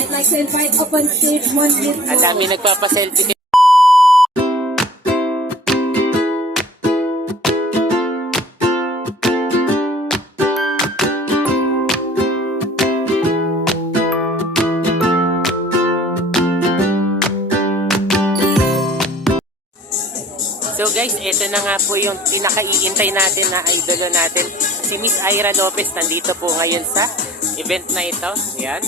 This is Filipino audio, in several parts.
I'd like to invite up on stage one Miss Mo. Ang dami nagpapaselfie. So guys, ito na nga po yung pinakaiintay natin na idolo natin. Si Miss Ira Lopez nandito po ngayon sa event na ito. Ayan.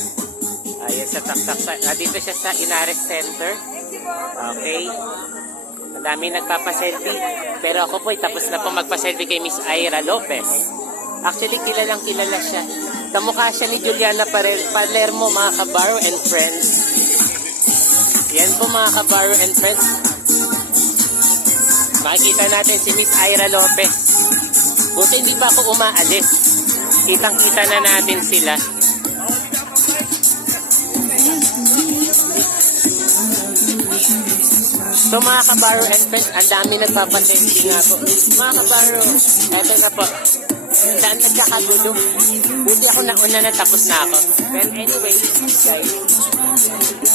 Ayan sa dito siya sa Inares Center. Okay. Ang dami nagpapaselfie. Pero ako po tapos na po magpaselfie kay Miss Ira Lopez. Actually, kilalang kilala siya. Kamukha siya ni Juliana Palermo, mga kabaro and friends. Yan po mga kabaro and friends. Makikita natin si Miss Ira Lopez. Buti hindi pa ako umaalis. Kitang-kita na natin sila. So mga kabaro and friends, ang dami nagpapaselfie nga po. Mga kabaro, eto na po. Saan nagkakagulo? Buti ako nauna na tapos na ako. Well, anyway, guys,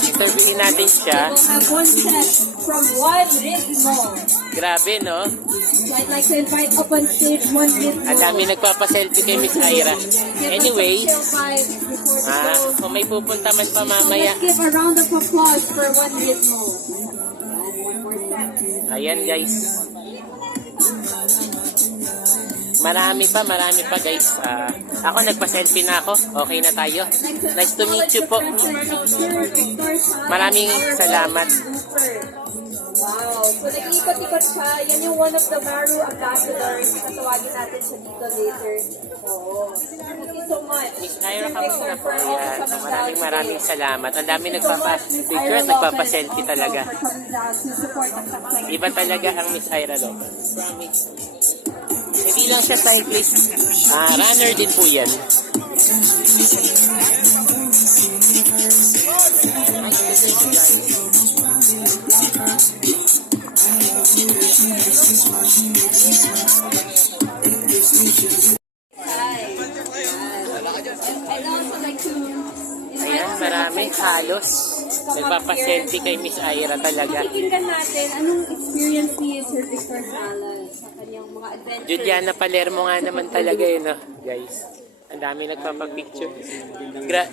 interviewin natin siya. We'll have one set from one Miss Mo. Grabe, no? I'd like to invite up on stage one Miss Mo. Ang dami nagpapaselfie kay Miss Ira. Anyway, kung may pupunta man pa mamaya. Let's give a round of applause for one Miss Mo. Ayan guys. Marami pa guys. Ako nagpa-selfie na ako. Okay na tayo. Nice to meet you po. Maraming salamat. Wow. So, nag-iikot-ikot siya. Yan yung one of the Maru ambassadors. Tatawagin natin siya dito later. Oo. Thank you so much. Miss Ira, kamusta po? Ayan. Maraming salamat. Ang dami nagpapa-picture at nagpapa-selfie talaga. Iba talaga ang Miss Ira Lopez. Promise. Hindi lang siya cyclist. Runner din po yan. Ayan, marami. Halos. Nagpapaselfie kay Miss Ira talaga. Pakinggan natin anong experience ni Sir Victor Salas sa kanyang mga adventures. Juliana Palermo nga naman talaga yun, no? Guys. Ang dami nagpapapicture.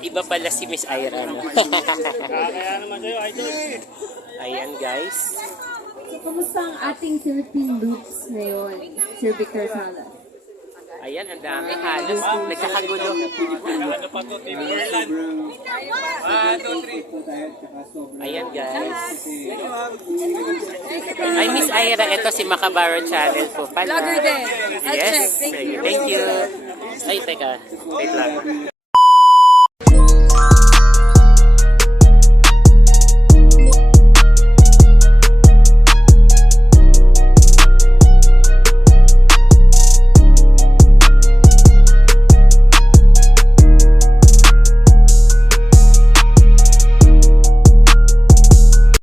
Iba pala si Miss Ira, no? Ayan, guys. So, kumusta ang ating Philippine loops ngayon, Sir Victor Salas? Ayan, ang dami. Halos nagkakagulo. Ayan, guys. Ay, Miss Ira, ito si Macabaro Channel po pala. Vlogger din. Yes. Thank you. Ay, teka. Wait lang.